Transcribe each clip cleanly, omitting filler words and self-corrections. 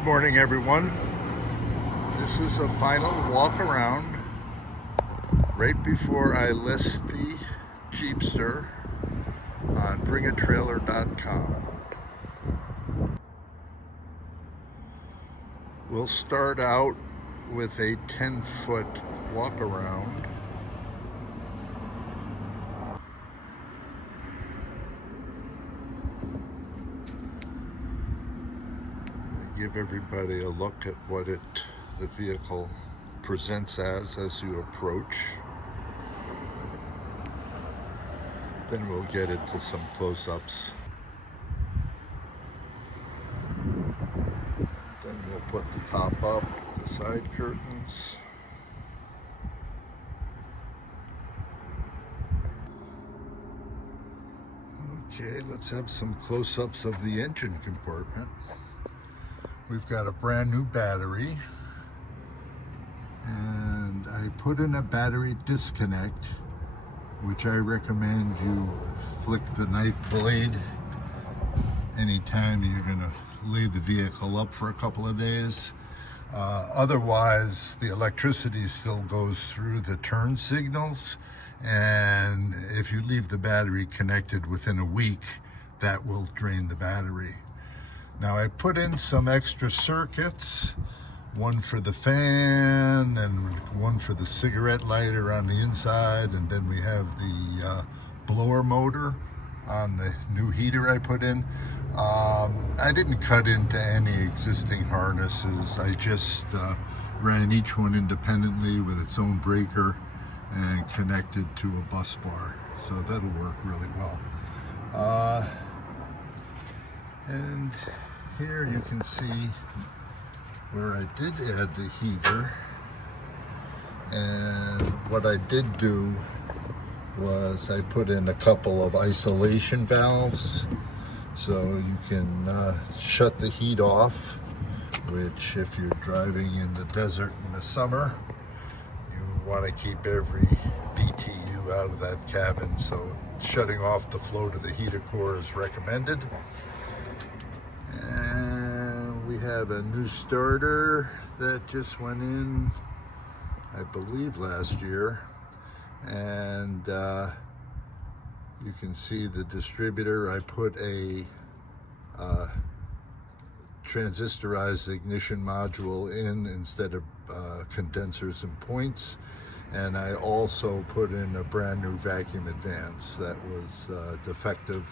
Good morning, everyone. This is a final walk around right before I list the Jeepster on bringatrailer.com. We'll start out with a 10-foot walk around. Give everybody a look at what the vehicle presents as you approach. Then we'll get into some close-ups. Then we'll put the top up, the side curtains. Okay, let's have some close-ups of the engine compartment. We've got a brand new battery, and I put in a battery disconnect, which I recommend you flick the knife blade anytime you're gonna lay the vehicle up for a couple of days. Otherwise, the electricity still goes through the turn signals, and if you leave the battery connected within a week, that will drain the battery. Now I put in some extra circuits, one for the fan and one for the cigarette lighter on the inside, and then we have the blower motor on the new heater I put in. I didn't cut into any existing harnesses. I just ran each one independently with its own breaker and connected to a bus bar, so that'll work really well. And here you can see where I did add the heater, and what I did do was I put in a couple of isolation valves so you can shut the heat off, which if you're driving in the desert in the summer, you want to keep every BTU out of that cabin, so shutting off the flow to the heater core is recommended. And we have a new starter that just went in, I believe, last year. And you can see the distributor. I put a transistorized ignition module in instead of condensers and points. And I also put in a brand new vacuum advance that was defective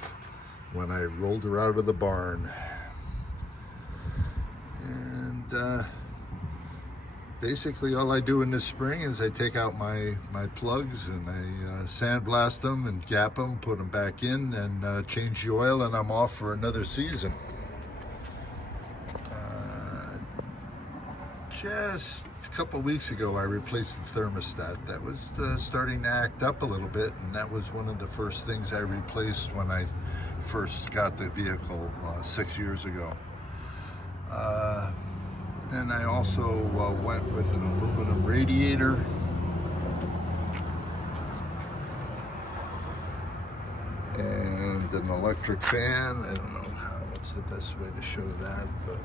when I rolled her out of the barn. And basically all I do in the spring is I take out my plugs and I sandblast them and gap them, put them back in, and change the oil, and I'm off for another season. Just a couple weeks ago I replaced the thermostat. That was starting to act up a little bit, and that was one of the first things I replaced when I first got the vehicle 6 years ago. And I also went with an aluminum radiator. And an electric fan. I don't know what's the best way to show that, but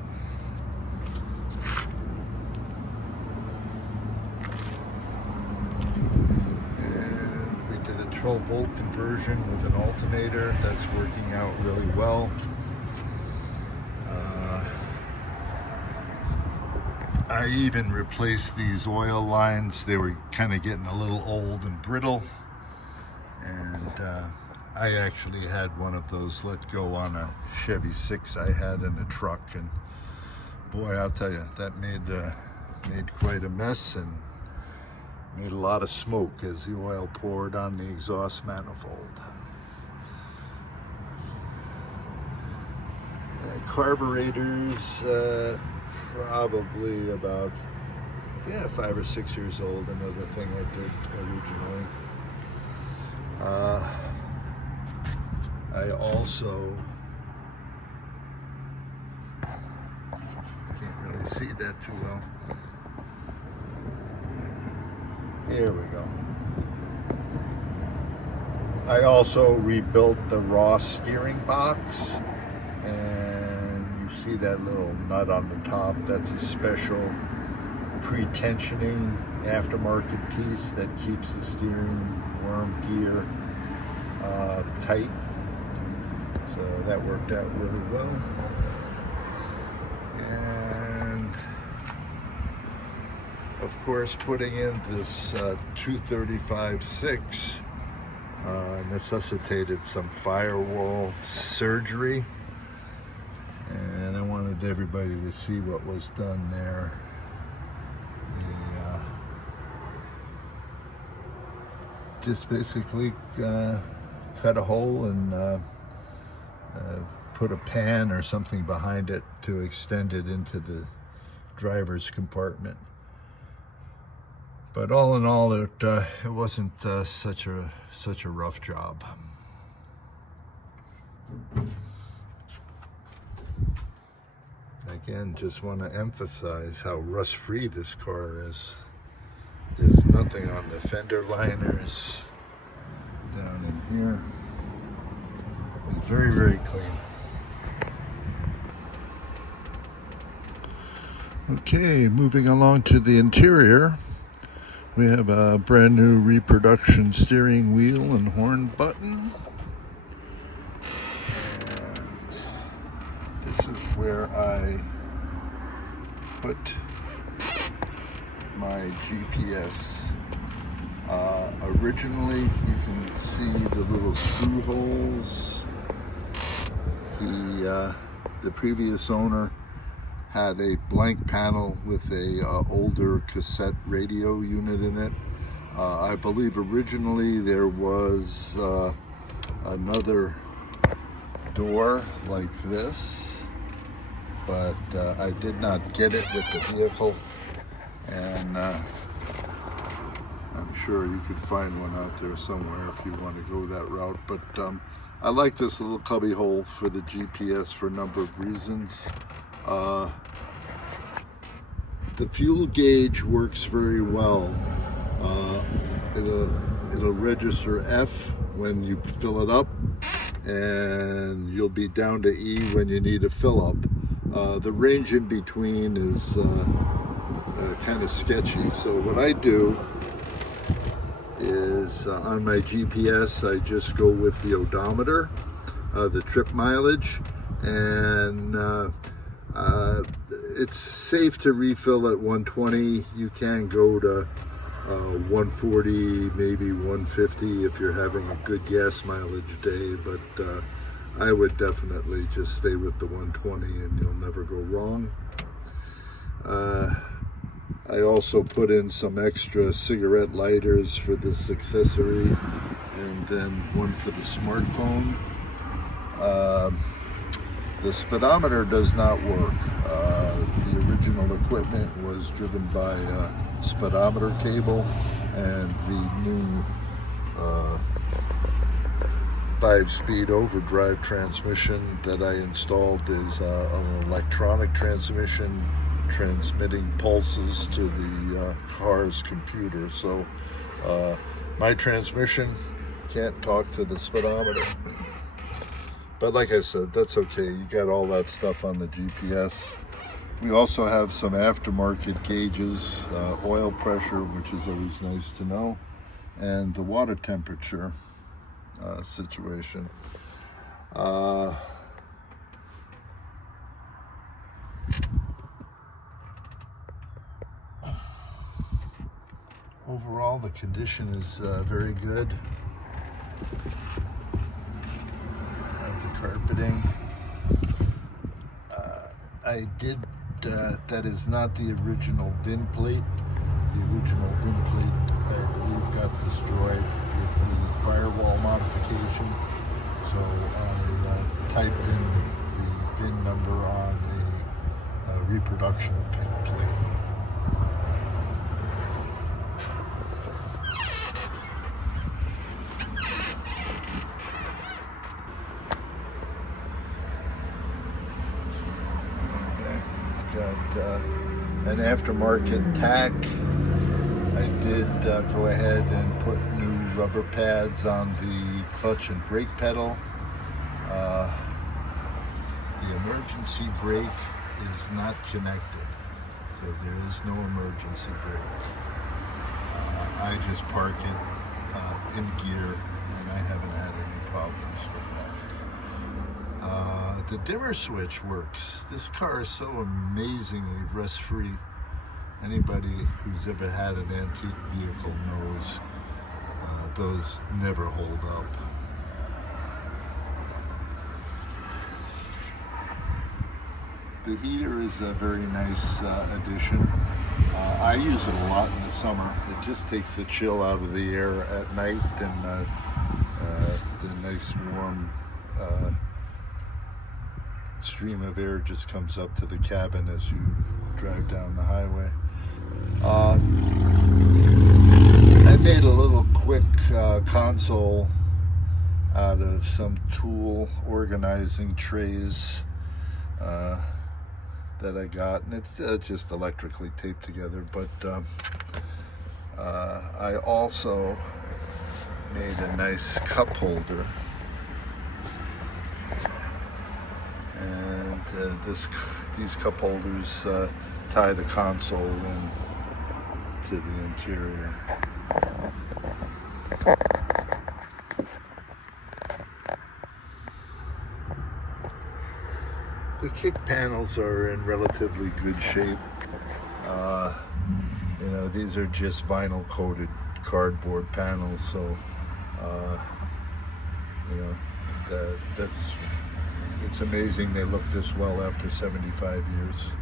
and we did a 12-volt conversion with an alternator. That's working out really well. I even replaced these oil lines. They were kind of getting a little old and brittle, and I actually had one of those let go on a Chevy 6 I had in a truck, and boy, I'll tell you, that made quite a mess and made a lot of smoke as the oil poured on the exhaust manifold. Carburetors, probably about 5 or 6 years old. Another thing I did originally. I also can't really see that too well. Here we go. I also rebuilt the raw steering box, and you see that little nut on the top? That's a special pre-tensioning aftermarket piece that keeps the steering worm gear tight. So that worked out really well. And of course, putting in this 235/6 necessitated some firewall surgery, and I wanted everybody to see what was done there. Just basically cut a hole and put a pan or something behind it to extend it into the driver's compartment. But all in all, it wasn't such a rough job. Again, just want to emphasize how rust-free this car is. There's nothing on the fender liners down in here. It's very, very clean. Okay, moving along to the interior. We have a brand new reproduction steering wheel and horn button. And this is where I put my GPS. Originally, you can see the little screw holes. The previous owner had a blank panel with a older cassette radio unit in it. I believe originally there was another door like this, but I did not get it with the vehicle, and I'm sure you could find one out there somewhere if you want to go that route. But I like this little cubby hole for the GPS for a number of reasons. The fuel gauge works very well. It'll register F when you fill it up, and you'll be down to E when you need a fill up. The range in between is kind of sketchy. So what I do is on my GPS, I just go with the odometer, the trip mileage, and it's safe to refill at 120. You can go to 140, maybe 150 if you're having a good gas mileage day, but I would definitely just stay with the 120 and you'll never go wrong. I also put in some extra cigarette lighters for this accessory, and then one for the smartphone. The speedometer does not work. The original equipment was driven by a speedometer cable, and the new 5-speed overdrive transmission that I installed is an electronic transmission transmitting pulses to the car's computer. So my transmission can't talk to the speedometer. But like I said, that's okay. You got all that stuff on the GPS. We also have some aftermarket gauges, oil pressure, which is always nice to know, and the water temperature situation. Overall, the condition is very good. Carpeting. I did, that is not the original VIN plate. The original VIN plate, I believe, got destroyed with the firewall modification. So I typed in the VIN number on a reproduction plate. Got an aftermarket tack. I did go ahead and put new rubber pads on the clutch and brake pedal. The emergency brake is not connected, so there is no emergency brake. I just park it in gear, and I haven't had any problems with that. The dimmer switch works. This car is so amazingly rust-free. Anybody who's ever had an antique vehicle knows those never hold up. The heater is a very nice addition. I use it a lot in the summer. It just takes the chill out of the air at night, and the nice warm stream of air just comes up to the cabin as you drive down the highway. I made a little quick console out of some tool organizing trays that I got, and it's just electrically taped together, but I also made a nice cup holder, and these cup holders tie the console in to the interior. The kick panels are in relatively good shape. You know, these are just vinyl coated cardboard panels, so you know, it's amazing they look this well after 75 years.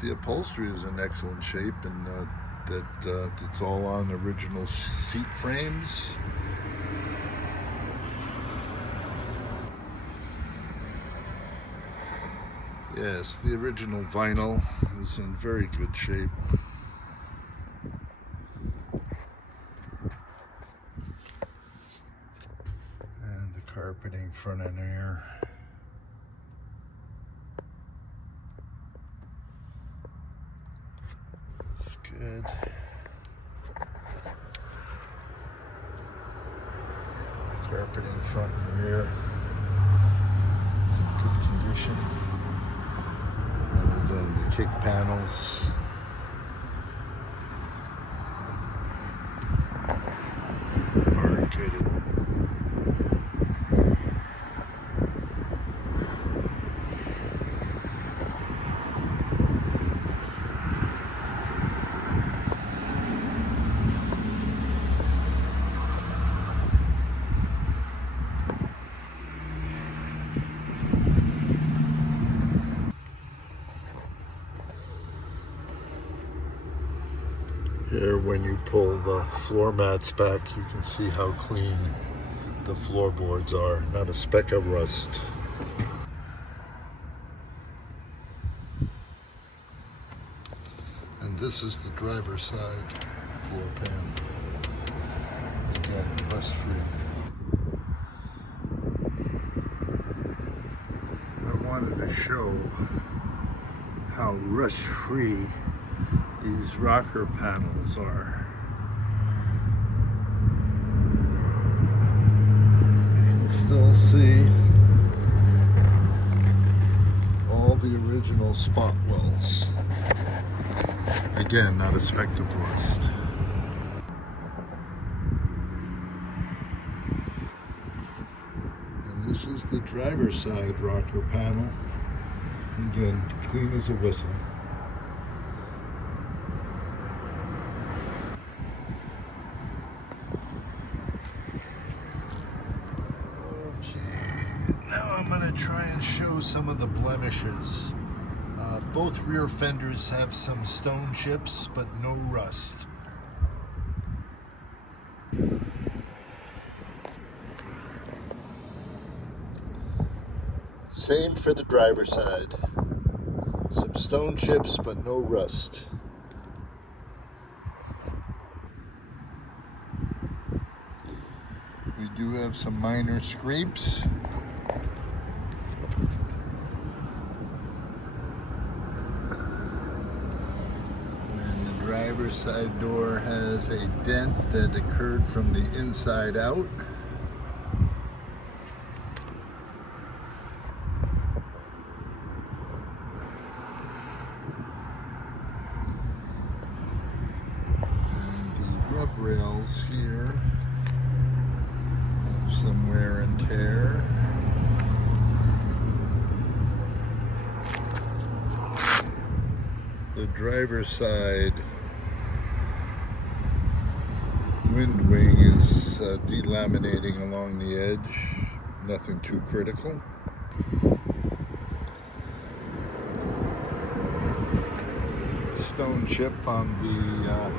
The upholstery is in excellent shape, and it's all on original seat frames. Yes, the original vinyl is in very good shape. And the carpeting front and rear. It's good. The carpeting front and rear is in good condition. Other than the kick panels. Are good. Here, when you pull the floor mats back, you can see how clean the floorboards are. Not a speck of rust. And this is the driver's side floor pan. Again, rust-free. I wanted to show how rust-free these rocker panels are. You can still see all the original spot wells. Again, not a speck of rust. And this is the driver's side rocker panel. Again, clean as a whistle. I'm going to try and show some of the blemishes. Both rear fenders have some stone chips, but no rust. Same for the driver's side. Some stone chips, but no rust. We do have some minor scrapes. driver's side door has a dent that occurred from the inside out. And the rub rails here have some wear and tear. The driver's side wind wing is delaminating along the edge, nothing too critical. Stone chip on the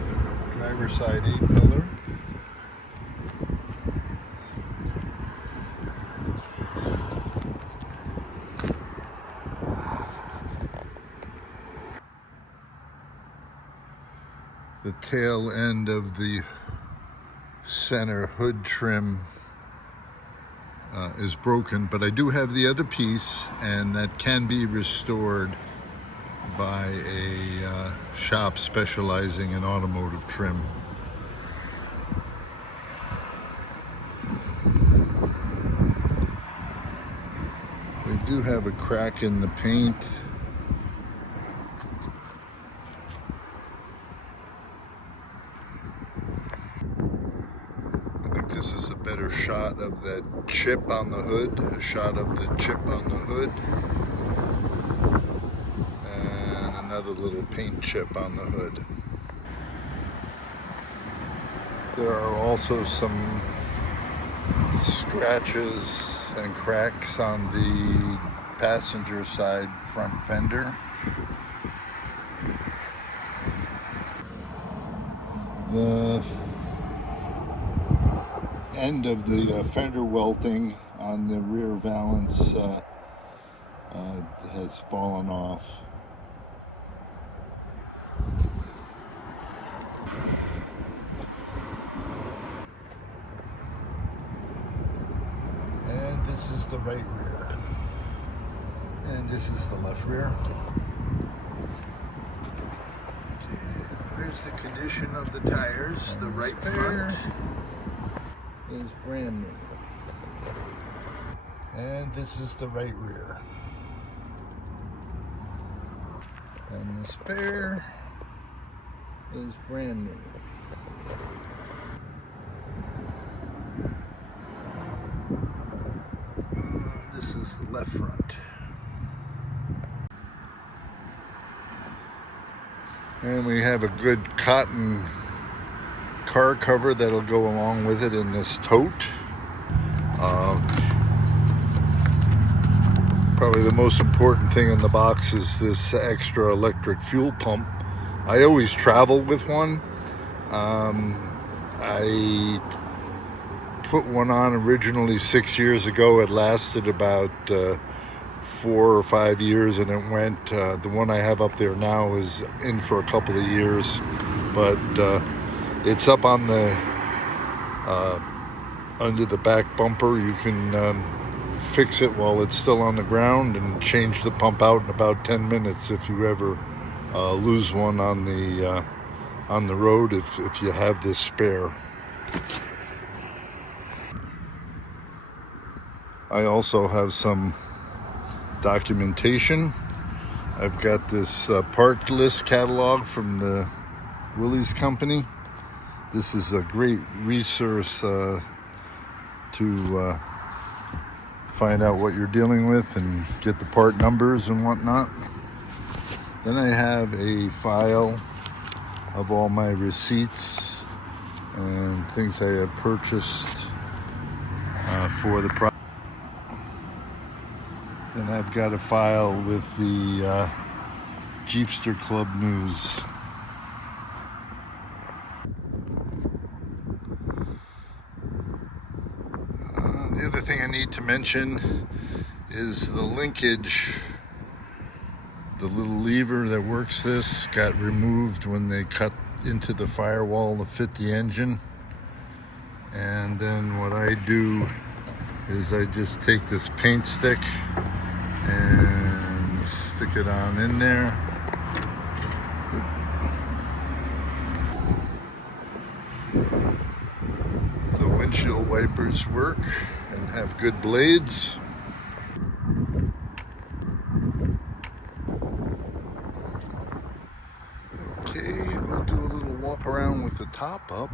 driver's side A-pillar. The tail end of the center hood trim is broken, but I do have the other piece, and that can be restored by a shop specializing in automotive trim. We do have a crack in the paint. This is a better shot of that chip on the hood, a shot of the chip on the hood, and another little paint chip on the hood. There are also some scratches and cracks on the passenger side front fender. The end of the fender welting on the rear valance has fallen off. And this is the right rear. And this is the left rear. Okay, here's the condition of the tires. The right front is brand new. And this is the right rear. And the spare is brand new. This is the left front. And we have a good cotton car cover that'll go along with it in this tote. Probably the most important thing in the box is this extra electric fuel pump. I always travel with one. I put one on originally 6 years ago. It lasted about 4 or 5 years and it went. The one I have up there now is in for a couple of years, but it's up on the under the back bumper. You can fix it while it's still on the ground and change the pump out in about 10 minutes if you ever lose one on the road, if you have this spare. I also have some documentation. I've got this part list catalog from the Willys company. This is a great resource to find out what you're dealing with and get the part numbers and whatnot. Then I have a file of all my receipts and things I have purchased for the product. Then I've got a file with the Jeepster Club news. The other thing I need to mention is the linkage. The little lever that works this got removed when they cut into the firewall to fit the engine. And then what I do is I just take this paint stick and stick it on in there. windshield wipers work and have good blades. Okay, we'll do a little walk around with the top up.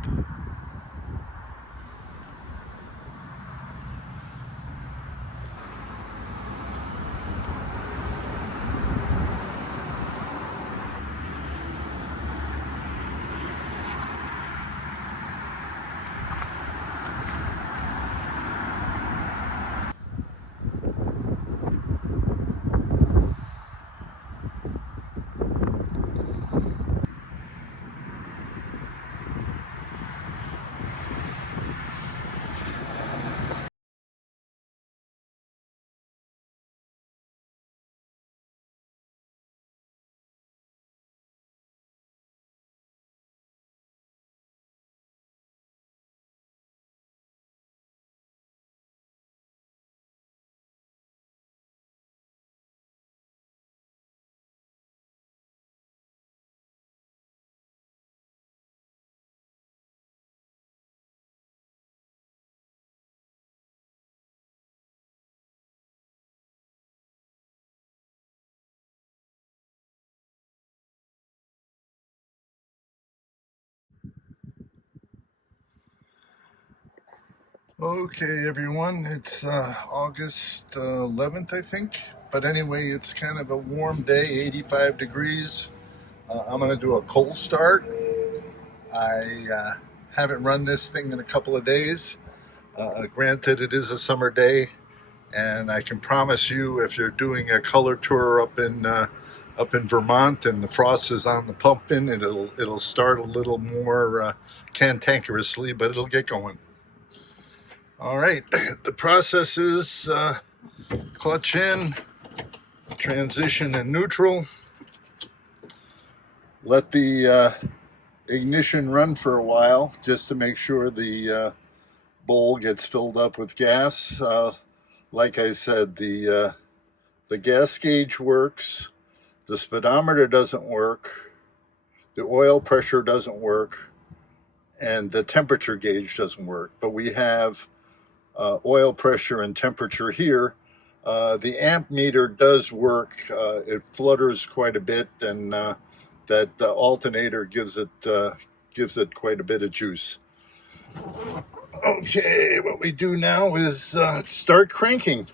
Okay, everyone, it's August 11th, I think. But anyway, it's kind of a warm day, 85 degrees. I'm going to do a cold start. I haven't run this thing in a couple of days. Granted, it is a summer day, and I can promise you, if you're doing a color tour up in Vermont and the frost is on the pumpkin, it'll start a little more cantankerously, but it'll get going. All right, the process is clutch in, transition in neutral, let the ignition run for a while just to make sure the bowl gets filled up with gas. Like I said, the gas gauge works, the speedometer doesn't work, the oil pressure doesn't work, and the temperature gauge doesn't work, but we have oil pressure and temperature here. The amp meter does work. It flutters quite a bit, and that alternator gives it quite a bit of juice. Okay, what we do now is start cranking.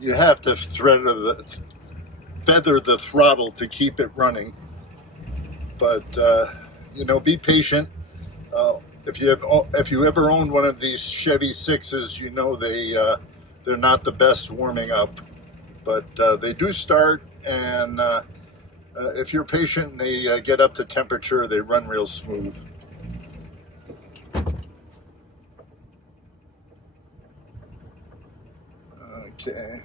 You have to feather the throttle to keep it running, but be patient. If you ever owned one of these Chevy 6s, you know they're not the best warming up, but they do start, and if you're patient and they get up to temperature, they run real smooth. Okay,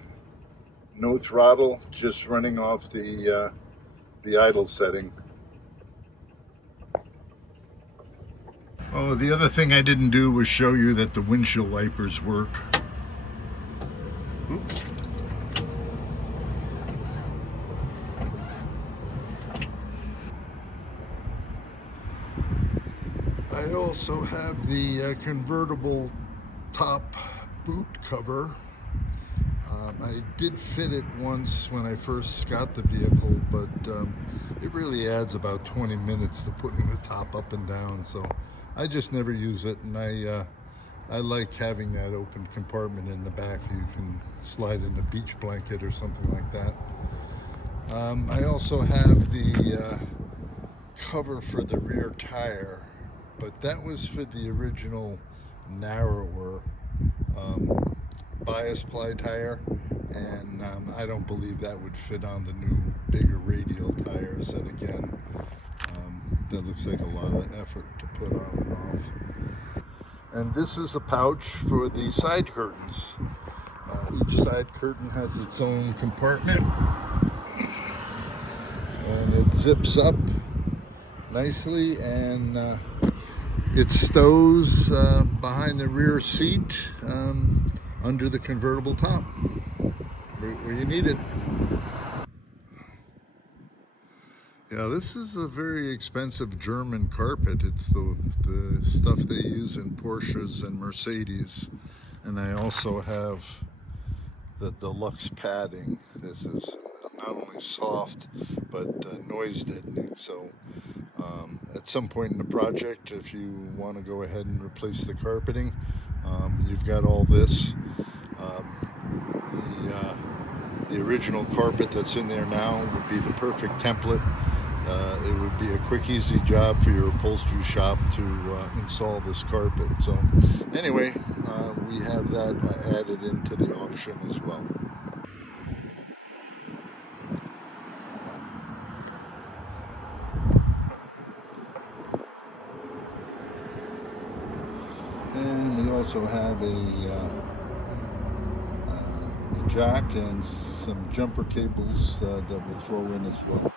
no throttle, just running off the idle setting. Oh, the other thing I didn't do was show you that the windshield wipers work. Oops. I also have the convertible top boot cover. I did fit it once when I first got the vehicle, but it really adds about 20 minutes to putting the top up and down, so I just never use it, and I like having that open compartment in the back. You can slide in a beach blanket or something like that. I also have the cover for the rear tire, but that was for the original narrower bias ply tire, and I don't believe that would fit on the new bigger radial tires, and again, that looks like a lot of effort to put on and off. And this is a pouch for the side curtains. Each side curtain has its own compartment, and it zips up nicely, and it stows behind the rear seat under the convertible top where you need it. Yeah, this is a very expensive German carpet. It's the stuff they use in Porsches and Mercedes. And I also have the deluxe padding. This is not only soft, but noise deadening. So at some point in the project, if you want to go ahead and replace the carpeting, you've got all this. The original carpet that's in there now would be the perfect template. It would be a quick, easy job for your upholstery shop to install this carpet. So anyway, we have that added into the auction as well. And we also have a jack and some jumper cables that we'll throw in as well.